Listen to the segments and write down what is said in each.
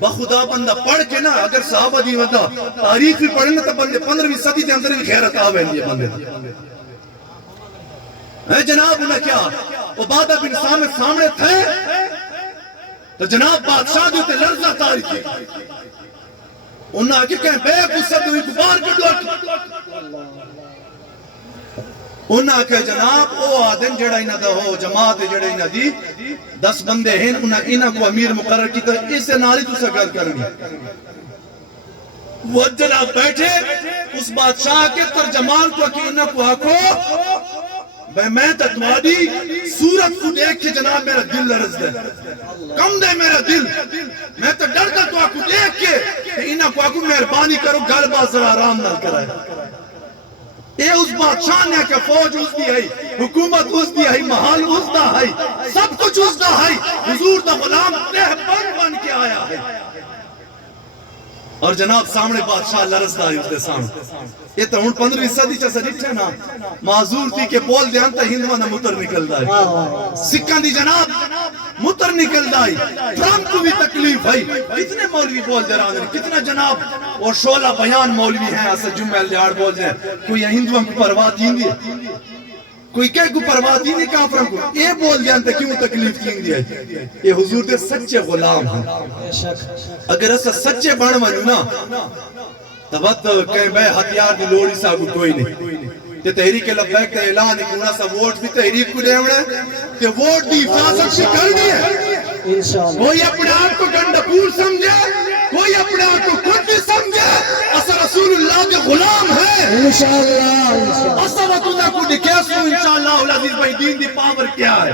بخدا بندہ پڑھ کے نا اگر صحابہ دی ودا تاریخ بھی پڑھنا تو بندے 15ویں صدی کے اندر بھی خیرت آوے یہ بندے اے جناب انہیں کیا عبادہ بن صامت سامنے تھے تو جناب بادشاہ دیتے لرزہ تاریخی انہیں آکے کہیں بے قصد ہوئی کبار کے ڈوٹ انہیں آکے جناب او آدم جڑا انہ دا ہو جماعت جڑا انہ دی 10 بندے ہیں انہ کو امیر مقرر کی تو اس سے ناری تو سکر کرنی وہ جناب بیٹھے اس بادشاہ کے ترجمان کو کہ انہ کو آکو میں تتوادی صورت کو دیکھ کے جناب میرا دل لرز دے کم دے میرا دل میں تو ڈرتا تو آکو دیکھ کے کہ انہ کو آکو مہربانی کرو گل بازر آرام نہ کرائے اے اس بادشاہ نے کہ فوج اس دی ہے حکومت اس دی ہے محل اس دا ہے سب کچھ اس دا ہے حضور دا غلام رہبر بن کے آیا ہے اور جناب سامنے بادشاہ لرز دا ہے اس دے سامنے یہ تو ان 15ویں صدی چا سجھے نا معذور تھی کہ بول دیان تا ہندوانہ متر نکل دائی سکھان دی جناب متر نکل دائی ٹرمپ کو بھی تکلیف ہے کتنے مولوی بول دے رہا کتنا جناب اور شولہ بیان مولوی ہیں ایسا جمعہ لیار بول دے کوئی ہندوان کو پرواہ تین دی کوئی کہہ کو پرواہ تین دی کافران کو یہ بول دیان تا کیوں تکلیف تین دی ہے یہ حضور دے سچے غلام ہیں اگر ایسا سچے بڑھ نا تبت کہیں بے ہتھیار دی لوڑی سا کوئی نہیں تے تحریک لبیک تے اعلان کونا سا ووٹ بھی تحریک کو لے ہونے تے ووٹ دی حفاظت سے کرنی ہے کوئی اپنے آپ کو گنڈا پور سمجھے کوئی اپنے آپ کو خود بھی سمجھے اسا رسول اللہ کے غلام ہے انشاءاللہ اسا وطنہ کو دکھیسو انشاءاللہ العزیز بھائی دین دی پاور کیا ہے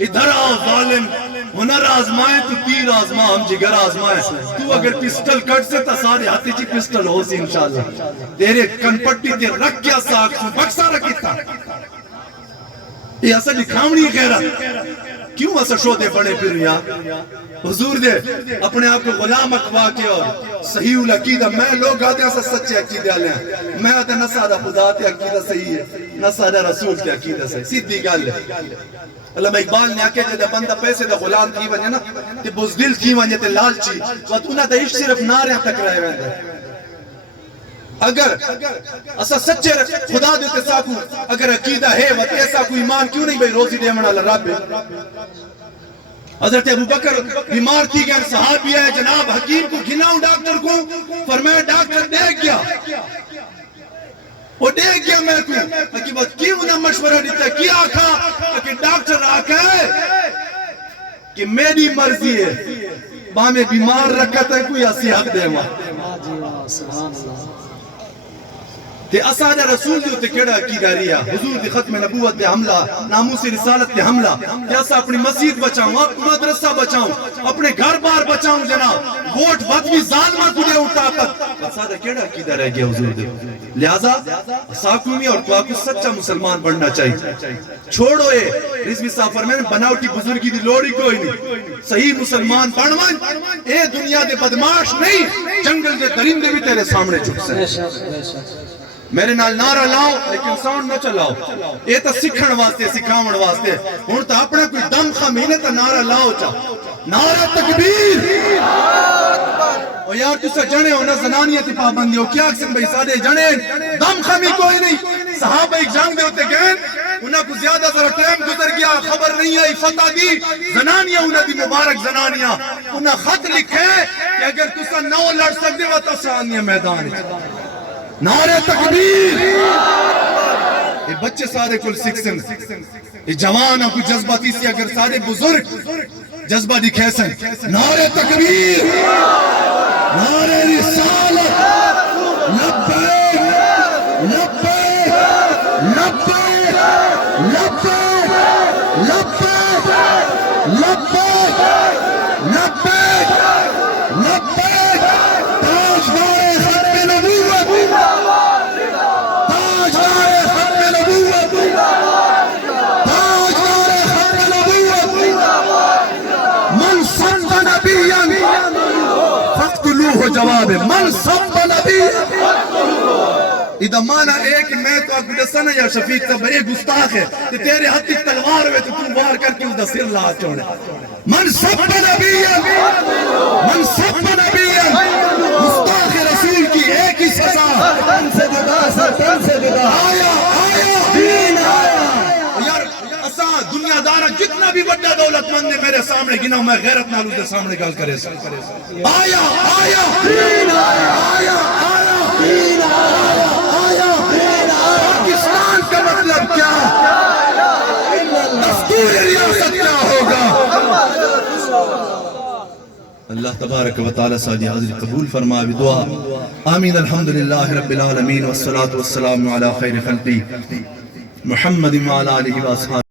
ادھر آؤ ظالم ہنر آزمائے تو تیر آزما ہم جگر آزمائے تو اگر پسٹل کٹ سے تا سارے ہاتھی چی پسٹل ہو سی انشاءاللہ تیرے کنپٹی تے رکھ کیا ساکھ تو بکسا رکھی تھا یہ اصل لکھاونی غیرہ کیوں ایسا شو دے پڑے پھر یہاں حضور دے اپنے آپ کو غلام اقوا کے اور صحیح العقیدہ میں لوگ آتے ہیں ایسا سچے عقیدہ لیں میں آتے ہیں نہ سادہ خدا تے عقیدہ صحیح ہے نہ سادہ رسول تے عقیدہ صحیح سیدھی گال ہے علامہ اقبال نے آکے جدے بندہ پیسے دا غلام کی ونجے نا تے بزدل کی ونجے تے لالچی وقت انہا دا عشق صرف ناریاں تک رہے ویندے اگر اسا سچے خدا دیتے ساکو اگر عقیدہ ہے وقت ایسا کوئی ایمان کیوں نہیں بھئی روزی دے منہ اللہ رب حضرت ابو بکر بیمار تھی گئے صحابی ہے جناب حکیم کو گھناؤں ڈاکٹر کو فرمایا ڈاکٹر دیکھ گیا وہ دیکھ گیا میں کو حکیم کیوں نہ مشورہ دیتا کیا آکھا کہ ڈاکٹر آکھا ہے کہ میری مرضی ہے باں میں بیمار رکھتا ہے کوئی اسی حق دے ماں تے اساجہ رسول دی ہوتے کیڑا عقیدہ ریا حضور دی ختم نبوت دے حملہ ناموس رسالت دے حملہ کہ اسا اپنی مسجد بچاؤں مدرسہ بچاؤں اپنے گھر بار بچاؤں جناب ووٹ بدوی ظالمہ تجھے اٹھاقت اساجہ کیڑا عقیدہ رہ گیا حضور دے لہذا ساکومی اور تواکو سچا مسلمان بڑھنا چاہیے چھوڑو اے رضوی صاحب فرمائے بناوٹی بزرگی دی لوڑی کوئی نہیں صحیح مسلمان بڑھوان اے دنیا دے بدماش نہیں جنگل دے درندے بھی تیرے سامنے چھک سے میرے نال نعرہ لاؤ لیکن ساؤنڈ نہ چلاؤ یہ تا سکھن واسطے سکھاون واسطے ہن تا اپنا کوئی دم خمینے تا نعرہ لاؤ چا نعرہ تکبیر اور یار تسا جنے ہو نا زنانیت پابندی ہو کیا اکسن بھائی سادے جنے دم خمی کوئی نہیں صحابہ ایک جنگ دے ہوتے گئے انہاں کو زیادہ ذرا ٹائم گزر گیا خبر نہیں آئی فتح دی زنانیاں انہاں دی مبارک زنانیاں انہاں خط لکھے کہ اگر تسا نو لڑ سکتے ہو تو سانیہ میدان نعرہ تکبیر یہ بچے سارے کل سکسن یہ جوانوں کو جذبہ تیسی اگر سارے بزرگ جذبہ دکھے سن نعرہ تکبیر نعرہ رسالت لبیک لبیک لبیک لبیک لبیک لبیک لبیک لبیک تاجدار ختم نبوت تاجدار ختم نبوت تاجدار ختم نبوت من سب نبیا فقتلوہ جواب من سب نبیا ادھا مانا ایک میں تو آپ گلسانا یا شفیق تب ایک گستاخ ہے کہ تیرے ہاتھی تلوار ہوئے تو تم وار کر کے اس دا سر لا چوڑے من سب نبیا جتنا بھی بڑا دولت مند ہے میرے سامنے گنا میں غیرت نالو دے سامنے گل کرے سا آیا آیا آیا آیا پاکستان کا مطلب کیا دستور ریاست کیا ہوگا اللہ تبارک و تعالی ساری حاضری قبول فرمائے دعا آمین الحمدللہ رب العالمین والصلاة والسلام علی خیر خلقی محمد وعلی آلہ و اصحابہ